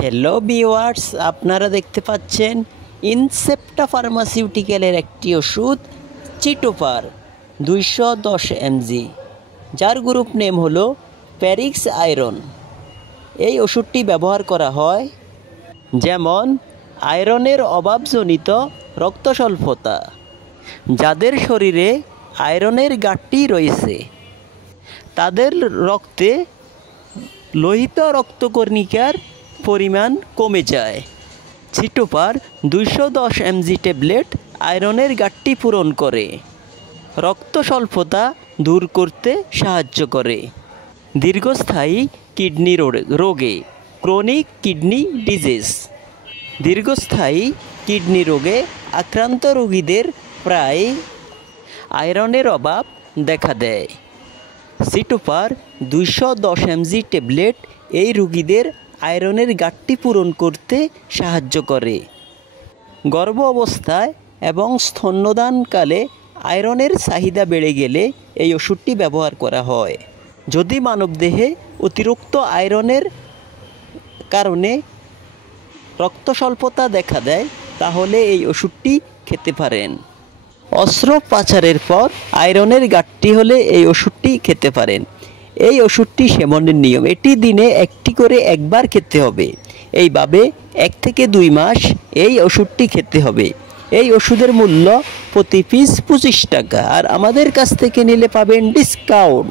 Hello viewers, আপনারা দেখতে পাচ্ছেন ইনসেপ্টা ফার্মাসিউটিক্যালের একটি ওষুধ চিটোপার 210 mg, যার গ্রুপ নেম হলো প্যারিক্স আয়রন। এই ওষুধটি ব্যবহার করা হয় যেমন আয়রনের অভাবজনিত রক্তস্বল্পতা, যাদের শরীরে আয়রনের ঘাটতি রয়েছে, তাদের রক্তে লোহিত রক্তকণিকার পরিমাণ কমে যায়। চিটোপার 210 mg ট্যাবলেট আয়রনের ঘাটতি পূরণ করে, রক্ত স্বল্পতা দূর করতে সাহায্য করে। দীর্ঘস্থায়ী কিডনি রোগে ক্রনিক কিডনি ডিজিজ, দীর্ঘস্থায়ী কিডনি রোগে আক্রান্ত রোগীদের প্রায় আয়রনের অভাব দেখা দেয়। চিটোপার 210 mg ট্যাবলেট এই রোগীদের আয়রনের ঘাটতি পূরণ করতে সাহায্য করে। গর্ভ অবস্থায় এবং স্তন্যদানকালে আয়রনের চাহিদা বেড়ে গেলে এই ওষুধটি ব্যবহার করা হয়। যদি মানবদেহে অতিরিক্ত আয়রনের কারণে রক্তস্বল্পতা দেখা দেয়, তাহলে এই ওষুধটি খেতে পারেন। অস্ত্রোপচারের পর আয়রনের ঘাটতি হলে এই ওষুধটি খেতে পারেন। এই ওষুধটি সেবনের নিয়ম, এটি দিনে একটি করে একবার খেতে হবে। এইভাবে 1 থেকে 2 মাস এই ওষুধটি খেতে হবে। এই ওষুধের মূল্য প্রতি পিস 25 টাকা, আর আমাদের কাছ থেকে নিলে পাবেন ডিসকাউন্ট।